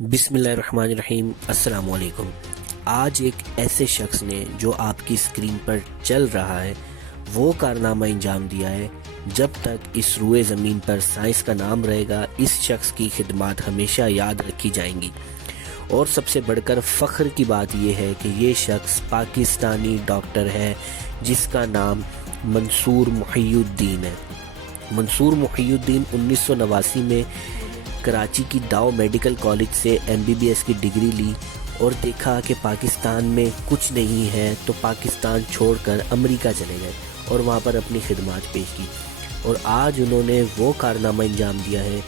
بسم اللہ الرحمن الرحیم۔ السلام علیکم۔ آج ایک ایسے شخص نے جو آپ کی اسکرین پر چل رہا ہے وہ کارنامہ انجام دیا ہے۔ جب تک اس روئے زمین پر سائنس کا نام رہے گا اس شخص کی خدمات ہمیشہ یاد رکھی جائیں گی، اور سب سے بڑھ کر فخر کی بات یہ ہے کہ یہ شخص پاکستانی ڈاکٹر ہے جس کا نام منصور محی الدین ہے۔ منصور محی الدین 1989 میں کراچی کی ڈاؤ میڈیکل کالج سے MBBS کی ڈگری لی اور دیکھا کہ پاکستان میں کچھ نہیں ہے تو پاکستان چھوڑ کر امریکہ چلے گئے اور وہاں پر اپنی خدمات پیش کی، اور آج انہوں نے وہ کارنامہ انجام دیا ہے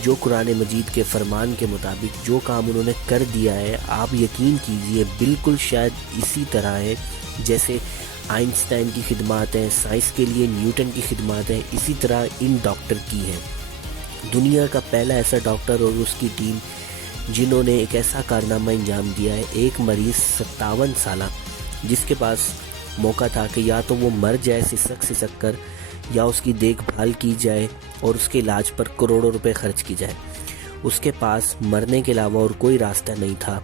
جو قرآن مجید کے فرمان کے مطابق جو کام انہوں نے کر دیا ہے، آپ یقین کیجئے بالکل شاید اسی طرح ہے جیسے آئنسٹائن کی خدمات ہیں، سائنس کے لیے نیوٹن کی خدمات ہیں، اسی طرح ان ڈاکٹر کی ہیں۔ دنیا کا پہلا ایسا ڈاکٹر اور اس کی ٹیم جنہوں نے ایک ایسا کارنامہ انجام دیا ہے۔ ایک مریض 57 سالہ جس کے پاس موقع تھا کہ یا تو وہ مر جائے سسک کر، یا اس کی دیکھ بھال کی جائے اور اس کے علاج پر کروڑوں روپے خرچ کی جائے، اس کے پاس مرنے کے علاوہ اور کوئی راستہ نہیں تھا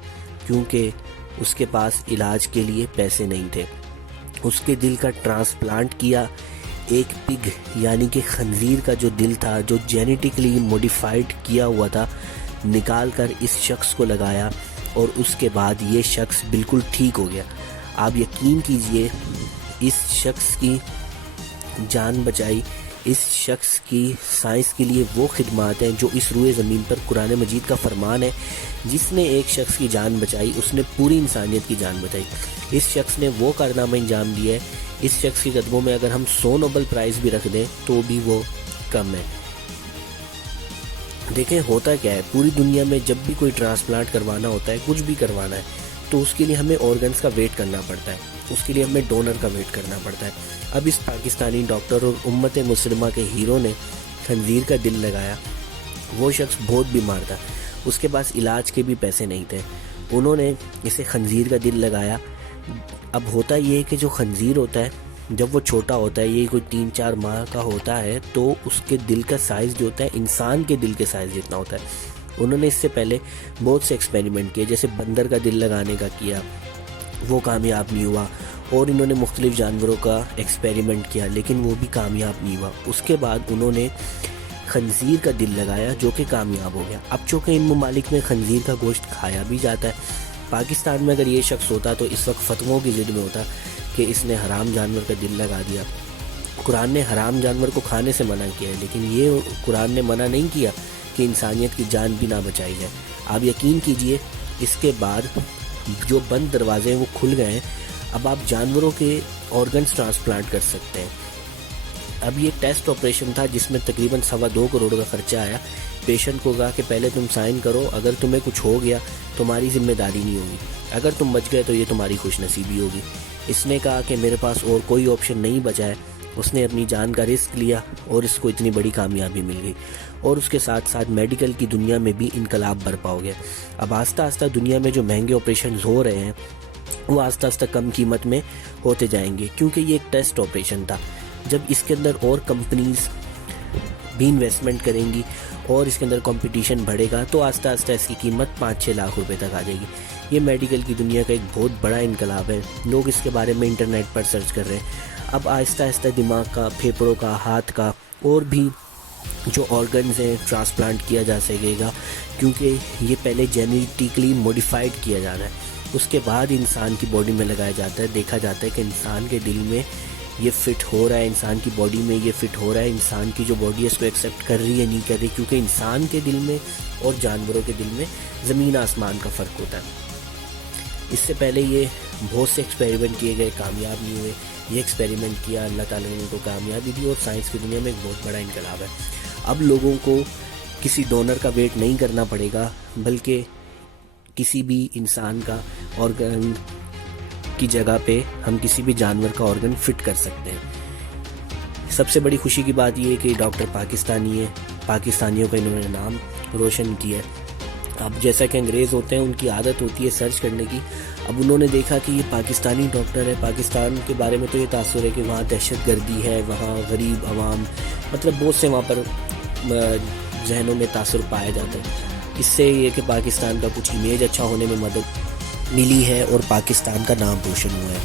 کیونکہ اس کے پاس علاج کے لیے پیسے نہیں تھے۔ اس کے دل کا ٹرانسپلانٹ کیا، ایک پگ یعنی کہ خنزیر کا جو دل تھا جو جینیٹکلی موڈیفائڈ کیا ہوا تھا نکال کر اس شخص کو لگایا، اور اس کے بعد یہ شخص بالکل ٹھیک ہو گیا۔ آپ یقین کیجئے اس شخص کی جان بچائی، اس شخص کی سائنس کے لیے وہ خدمات ہیں جو اس روئے زمین پر قرآن مجید کا فرمان ہے، جس نے ایک شخص کی جان بچائی اس نے پوری انسانیت کی جان بچائی۔ اس شخص نے وہ کارنامہ انجام دیا ہے، اس شخص کے قدموں میں اگر ہم 100 نوبل پرائز بھی رکھ دیں تو بھی وہ کم ہے۔ دیکھیں ہوتا کیا ہے، پوری دنیا میں جب بھی کوئی ٹرانسپلانٹ کروانا ہوتا ہے، کچھ بھی کروانا ہے، تو اس کے لیے ہمیں آرگنز کا ویٹ کرنا پڑتا ہے، اس کے لیے ہمیں ڈونر کا ویٹ کرنا پڑتا ہے۔ اب اس پاکستانی ڈاکٹر اور امت مسلمہ کے ہیرو نے خنزیر کا دل لگایا۔ وہ شخص بہت بیمار تھا، اس کے پاس علاج کے بھی پیسے نہیں تھے، انہوں نے اسے خنزیر کا دل لگایا۔ اب ہوتا یہ ہے کہ جو خنزیر ہوتا ہے جب وہ چھوٹا ہوتا ہے، یہ کوئی 3-4 ماہ کا ہوتا ہے، تو اس کے دل کا سائز جو ہوتا ہے انسان کے دل کے سائز جتنا ہوتا ہے۔ انہوں نے اس سے پہلے بہت سے ایکسپیریمنٹ کیے، جیسے بندر کا دل لگانے کا کیا، وہ کامیاب نہیں ہوا، اور انہوں نے مختلف جانوروں کا ایکسپیریمنٹ کیا لیکن وہ بھی کامیاب نہیں ہوا۔ اس کے بعد انہوں نے خنزیر کا دل لگایا جو کہ کامیاب ہو گیا۔ اب چونکہ ان ممالک میں خنزیر کا گوشت کھایا بھی جاتا ہے، پاکستان میں اگر یہ شخص ہوتا تو اس وقت فتووں کی ضد میں ہوتا کہ اس نے حرام جانور کا دل لگا دیا۔ قرآن نے حرام جانور کو کھانے سے منع کیا ہے، لیکن یہ قرآن نے منع نہیں کیا کہ انسانیت کی جان بھی نہ بچائی جائے۔ آپ یقین کیجئے اس کے بعد جو بند دروازے ہیں وہ کھل گئے ہیں، اب آپ جانوروں کے آرگنز ٹرانسپلانٹ کر سکتے ہیں۔ اب یہ ٹیسٹ آپریشن تھا جس میں تقریباً 2.25 کروڑ کا خرچہ آیا۔ پیشنٹ کو کہا کہ پہلے تم سائن کرو، اگر تمہیں کچھ ہو گیا تمہاری ذمہ داری نہیں ہوگی، اگر تم بچ گئے تو یہ تمہاری خوش نصیبی ہوگی۔ اس نے کہا کہ میرے پاس اور کوئی آپشن نہیں بچا ہے، اس نے اپنی جان کا رسک لیا اور اس کو اتنی بڑی کامیابی مل گئی، اور اس کے ساتھ ساتھ میڈیکل کی دنیا میں بھی انقلاب برپا ہو گیا۔ اب آہستہ آہستہ دنیا میں جو مہنگے آپریشنز ہو رہے ہیں وہ آہستہ آہستہ کم قیمت میں ہوتے جائیں گے، کیونکہ یہ ایک ٹیسٹ آپریشن تھا۔ جب اس کے اندر اور کمپنیز بھی انویسٹمنٹ کریں گی اور اس کے اندر کمپٹیشن بڑھے گا تو آہستہ آہستہ اس کی قیمت 5-6 لاکھ روپے تک آ جائے گی۔ یہ میڈیکل کی دنیا کا ایک بہت بڑا انقلاب ہے، لوگ اس کے بارے میں انٹرنیٹ پر سرچ کر رہے ہیں۔ اب آہستہ آہستہ دماغ کا، پھیپھڑوں کا، ہاتھ کا اور بھی جو آرگنز ہیں ٹرانسپلانٹ کیا جا سکے گا، کیونکہ یہ پہلے جینیٹکلی موڈیفائڈ کیا جانا ہے، اس کے بعد انسان کی باڈی میں لگایا جاتا ہے۔ دیکھا جاتا ہے کہ انسان کے دل میں یہ فٹ ہو رہا ہے، انسان کی باڈی میں یہ فٹ ہو رہا ہے، انسان کی جو باڈی ہے اس کو ایکسیپٹ کر رہی ہے نہیں کر رہی، کیونکہ انسان کے دل میں اور جانوروں کے دل میں زمین آسمان کا فرق ہوتا ہے۔ اس سے پہلے یہ بہت سے ایکسپیریمنٹ کیے گئے، کامیاب نہیں ہوئے۔ یہ ایکسپیریمنٹ کیا، اللہ تعالیٰ نے ان کو کامیابی دی، اور سائنس کی دنیا میں ایک بہت بڑا انقلاب ہے۔ اب لوگوں کو کسی ڈونر کا ویٹ نہیں کرنا پڑے گا، بلکہ کسی بھی انسان کا آرگن کی جگہ پہ ہم کسی بھی جانور کا آرگن فٹ کر سکتے ہیں۔ سب سے بڑی خوشی کی بات یہ ہے کہ ڈاکٹر پاکستانی ہے، پاکستانیوں کا انہوں نے نام روشن کیا ہے۔ اب جیسا کہ انگریز ہوتے ہیں ان کی عادت ہوتی ہے سرچ کرنے کی، اب انہوں نے دیکھا کہ یہ پاکستانی ڈاکٹر ہے۔ پاکستان کے بارے میں تو یہ تاثر ہے کہ وہاں دہشت گردی ہے، وہاں غریب عوام، مطلب بہت سے وہاں پر ذہنوں میں تاثر پایا جاتا ہے۔ اس سے یہ کہ پاکستان کا کچھ امیج اچھا ہونے میں مدد ملی ہے اور پاکستان کا نام روشن ہوا ہے.